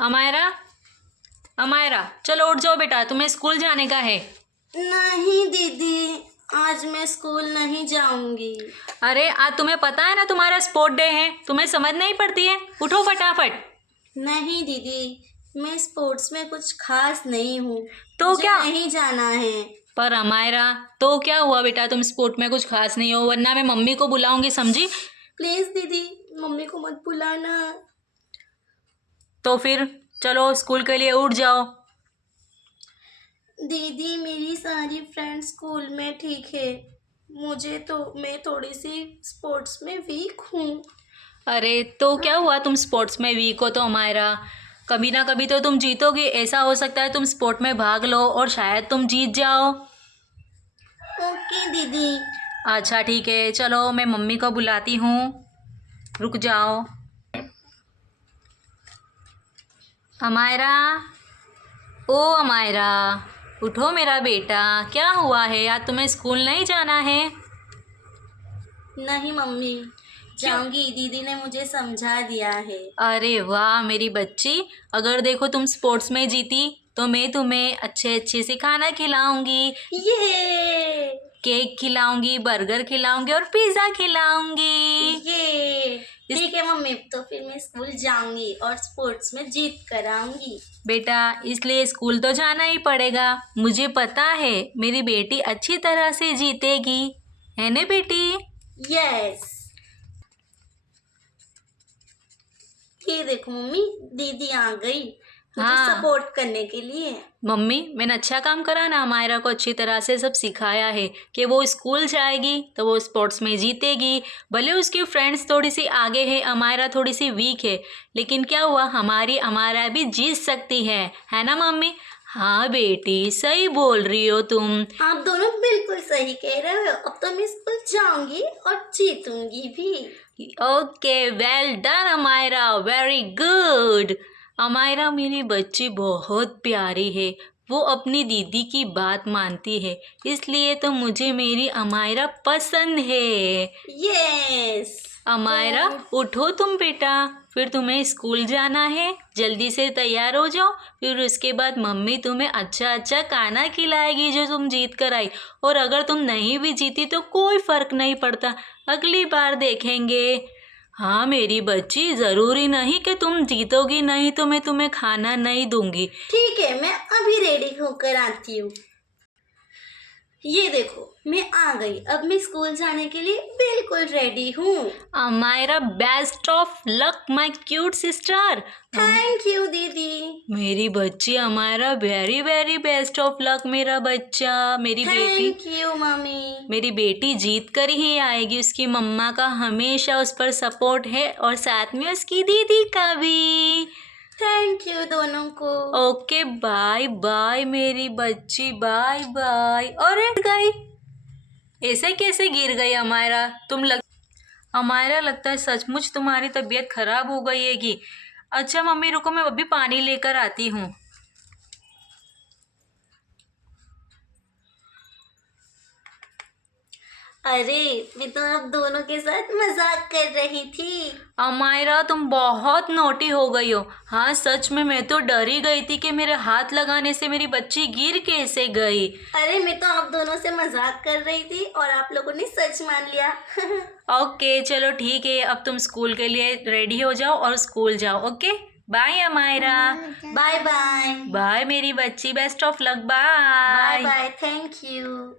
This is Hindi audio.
अमायरा, अमायरा, चलो उठ जाओ बेटा, तुम्हें स्कूल जाने का है। नहीं दीदी, आज मैं स्कूल नहीं जाऊंगी। अरे आज तुम्हें पता है ना तुम्हारा स्पोर्ट डे है, तुम्हें समझ नहीं पड़ती है? उठो फटाफट। नहीं दीदी, मैं स्पोर्ट्स में कुछ खास नहीं हूँ, तो मुझे क्या? नहीं जाना है। पर अमायरा, तो क्या हुआ बेटा, तुम स्पोर्ट में कुछ खास नहीं हो, वरना मैं मम्मी को बुलाऊंगी, समझी? प्लीज दीदी, मम्मी को मत बुलाना। तो फिर चलो स्कूल के लिए उठ जाओ। दीदी, मेरी सारी फ्रेंड्स स्कूल में ठीक है, मैं थोड़ी सी स्पोर्ट्स में वीक हूँ। अरे तो क्या हुआ, तुम स्पोर्ट्स में वीक हो तो अमायरा, कभी ना कभी तो तुम जीतोगे। ऐसा हो सकता है तुम स्पोर्ट में भाग लो और शायद तुम जीत जाओ। ओके दीदी। अच्छा ठीक है, चलो मैं मम्मी को बुलाती हूँ, रुक जाओ। अमायरा, ओ अमायरा, उठो मेरा बेटा, क्या हुआ है? आज तुम्हें स्कूल नहीं जाना है? नहीं मम्मी, जाऊंगी, दीदी ने मुझे समझा दिया है। अरे वाह मेरी बच्ची, अगर देखो तुम स्पोर्ट्स में जीती तो मैं तुम्हें अच्छे अच्छे से खाना खिलाऊंगी, ये केक खिलाऊंगी, बर्गर खिलाऊंगी और पिज़्ज़ा खिलाऊंगी। ये ठीक है मम्मी, तो फिर मैं स्कूल जाऊंगी और स्पोर्ट्स में जीत कर आऊंगी। बेटा इसलिए स्कूल तो जाना ही पड़ेगा, मुझे पता है मेरी बेटी अच्छी तरह से जीतेगी, है ना बेटी? यस। ये देखो मम्मी, दीदी आ गई मुझे हाँ सपोर्ट करने के लिए। मम्मी, मैंने अच्छा काम करा ना, अमायरा को अच्छी तरह से सब सिखाया है कि वो स्कूल जाएगी तो वो स्पोर्ट्स में जीतेगी। भले उसकी फ्रेंड्स थोड़ी सी आगे है, अमायरा थोड़ी सी वीक है, लेकिन क्या हुआ, हमारी अमायरा भी जीत सकती है ना मम्मी? हाँ बेटी, सही बोल रही हो तुम। आप दोनों बिल्कुल सही कह रहे हो, अब तो मैं स्कूल जाऊंगी और जीतूंगी भी। Okay, well done Amayra, very good. Amayra मेरी बच्ची बहुत प्यारी है, वो अपनी दीदी की बात मानती है, इसलिए तो मुझे मेरी अमायरा पसंद है। यस। अमायरा उठो तुम बेटा, फिर तुम्हें स्कूल जाना है, जल्दी से तैयार हो जाओ, फिर उसके बाद मम्मी तुम्हें अच्छा अच्छा खाना खिलाएगी जो तुम जीत कर आई। और अगर तुम नहीं भी जीती तो कोई फर्क नहीं पड़ता, अगली बार देखेंगे। हाँ मेरी बच्ची, ज़रूरी नहीं कि तुम जीतोगी नहीं तो मैं तुम्हें खाना नहीं दूंगी। ठीक है, मैं अभी रेडी होकर आती हूँ। ये देखो, मैं आ गई, अब मैं स्कूल जाने के लिए बिल्कुल रेडी हूँ। Amayra, best of luck my cute sister. Thank you दीदी। मेरी बच्ची Amayra, very very best of luck मेरा बच्चा। मेरी बेटी, थैंक यू मम्मी। मेरी बेटी जीत कर ही आएगी, उसकी मम्मा का हमेशा उस पर सपोर्ट है और साथ में उसकी दीदी का भी। थैंक यू दोनों को। ओके बाय बाय मेरी बच्ची, बाय बाय। और गई, ऐसे कैसे गिर गई अमायरा? अमायरा, लगता है सचमुच तुम्हारी तबीयत खराब हो गई है कि। अच्छा मम्मी रुको, मैं अभी पानी लेकर आती हूँ। अरे, मैं तो आप दोनों के साथ मजाक कर रही थी। अमायरा तुम बहुत नोटी हो गई हो। हाँ सच में, मैं तो डर ही गई थी कि मेरे हाथ लगाने से मेरी बच्ची गिर कैसे गई। अरे, मैं तो आप दोनों से मजाक कर रही थी और आप लोगों ने सच मान लिया। ओके चलो ठीक है, अब तुम स्कूल के लिए रेडी हो जाओ और स्कूल जाओ। Okay bye Amayra. Bye bye. Bye मेरी बच्ची, best of luck, bye bye. Bye, thank you.